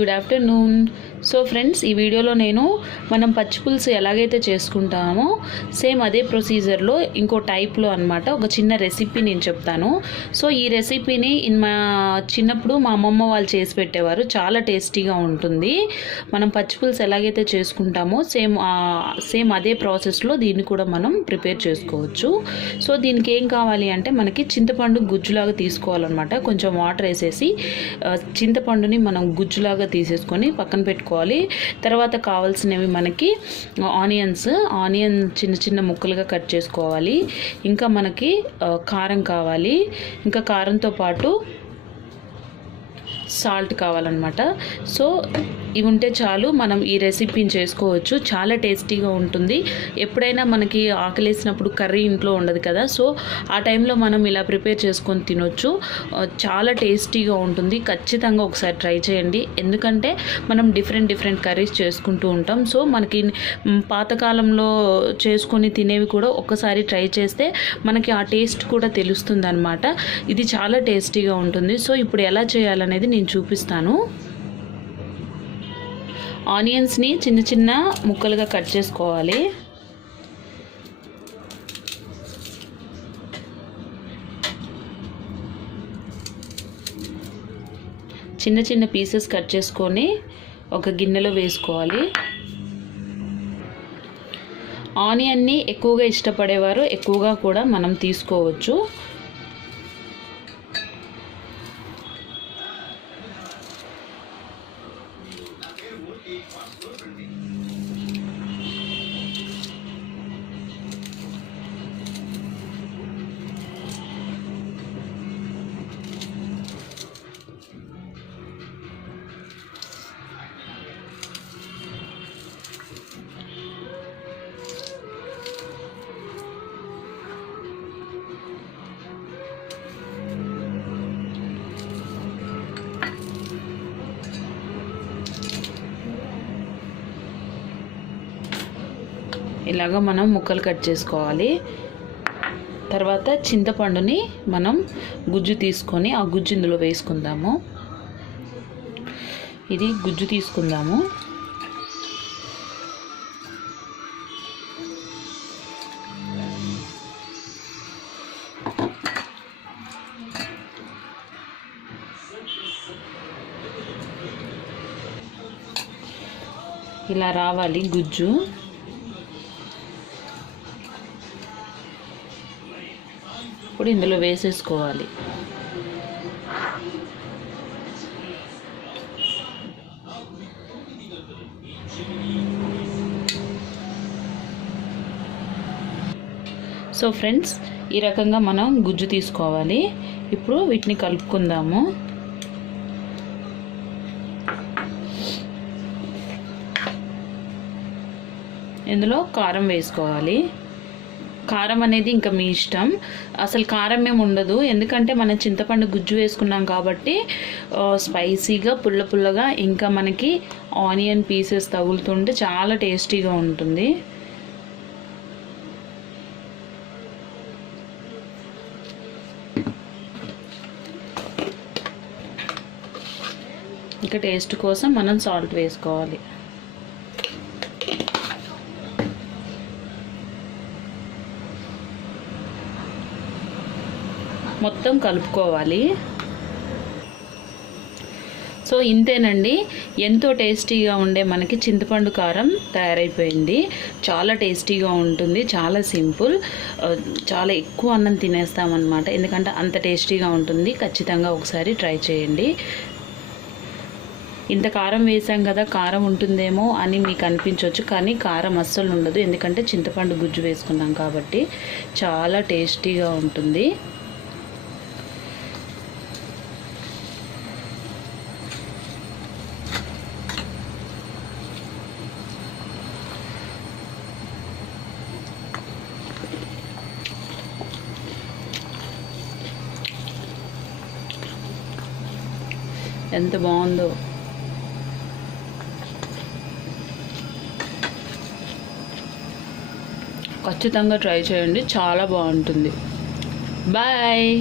Good afternoon. So friends, ఈ వీడియోలో నేను మనం పచ్చి పులుసు ఎలాగైతే చేసుకుంటామో సేమ్ అదే ప్రొసీజర్లో ఇంకో టైప్లో అనమాట ఒక చిన్న రెసిపీ నేను చెప్తాను. సో ఈ రెసిపీని మా చిన్నప్పుడు మా అమ్మమ్మ వాళ్ళు చేసి పెట్టేవారు. చాలా టేస్టీగా ఉంటుంది. మనం పచ్చి పులుసు ఎలాగైతే చేసుకుంటామో సేమ్ అదే ప్రాసెస్లో దీన్ని కూడా మనం ప్రిపేర్ చేసుకోవచ్చు. సో దీనికి ఏం కావాలి అంటే మనకి చింతపండు గుజ్జులాగా తీసుకోవాలన్నమాట. కొంచెం వాటర్ వేసేసి చింతపండుని మనం గుజ్జులాగా తీసేసుకొని పక్కన పెట్టుకోవాలి. తర్వాత కావాల్సినవి మనకి ఆనియన్ చిన్న చిన్న ముక్కలుగా కట్ చేసుకోవాలి. ఇంకా మనకి కారం కావాలి. ఇంకా కారంతో పాటు సాల్ట్ కావాలన్నమాట. సో ఇవి ఉంటే చాలు, మనం ఈ రెసిపీని చేసుకోవచ్చు. చాలా టేస్టీగా ఉంటుంది. ఎప్పుడైనా మనకి ఆకలేసినప్పుడు కర్రీ ఇంట్లో ఉండదు కదా, సో ఆ టైంలో మనం ఇలా ప్రిపేర్ చేసుకొని తినొచ్చు. చాలా టేస్టీగా ఉంటుంది. ఖచ్చితంగా ఒకసారి ట్రై చేయండి. ఎందుకంటే మనం డిఫరెంట్ కర్రీస్ చేసుకుంటూ ఉంటాం. సో మనకి పాతకాలంలో చేసుకొని తినేవి కూడా ఒక్కసారి ట్రై చేస్తే మనకి ఆ టేస్ట్ కూడా తెలుస్తుంది అన్నమాట. ఇది చాలా టేస్టీగా ఉంటుంది. సో ఇప్పుడు ఎలా చేయాలనేది నేను చూపిస్తాను. ఆనియన్స్ని చిన్న చిన్న ముక్కలుగా కట్ చేసుకోవాలి. చిన్న చిన్న పీసెస్ కట్ చేసుకొని ఒక గిన్నెలో వేసుకోవాలి. ఆనియన్ని ఎక్కువగా ఇష్టపడేవారు ఎక్కువగా కూడా మనం తీసుకోవచ్చు. ఇలాగ మనం ముక్కలు కట్ చేసుకోవాలి. తర్వాత చింతపండుని మనం గుజ్జు తీసుకొని ఆ గుజ్జు ఇందులో వేసుకుందాము. ఇది గుజ్జు తీసుకుందాము. ఇలా రావాలి గుజ్జు. ఇప్పుడు ఇందులో వేసేసుకోవాలి. సో ఫ్రెండ్స్, ఈ రకంగా మనం గుజ్జు తీసుకోవాలి. ఇప్పుడు వీటిని కలుపుకుందాము. ఇందులో కారం వేసుకోవాలి. కారం అనేది ఇంకా మీ ఇష్టం. అసలు కారం ఏమి ఉండదు, ఎందుకంటే మనం చింతపండు గుజ్జు వేసుకున్నాం కాబట్టి స్పైసీగా పుల్లగా ఇంకా మనకి ఆనియన్ పీసెస్ తగులుతుంటే చాలా టేస్టీగా ఉంటుంది. ఇంకా టేస్ట్ కోసం మనం సాల్ట్ వేసుకోవాలి. మొత్తం కలుపుకోవాలి. సో ఇంతేనండి, ఎంతో టేస్టీగా ఉండే మనకి చింతపండు కారం తయారైపోయింది. చాలా టేస్టీగా ఉంటుంది. చాలా సింపుల్. చాలా ఎక్కువ అన్నం తినేస్తామన్నమాట, ఎందుకంటే అంత టేస్టీగా ఉంటుంది. ఖచ్చితంగా ఒకసారి ట్రై చేయండి. ఇంత కారం వేసాం కదా, కారం ఉంటుందేమో అని మీకు అనిపించవచ్చు, కానీ కారం అస్సలు ఉండదు. ఎందుకంటే చింతపండు గుజ్జు వేసుకున్నాం కాబట్టి చాలా టేస్టీగా ఉంటుంది. ఎంత బాగుందో. ఖచ్చితంగా ట్రై చేయండి, చాలా బాగుంటుంది. బాయ్.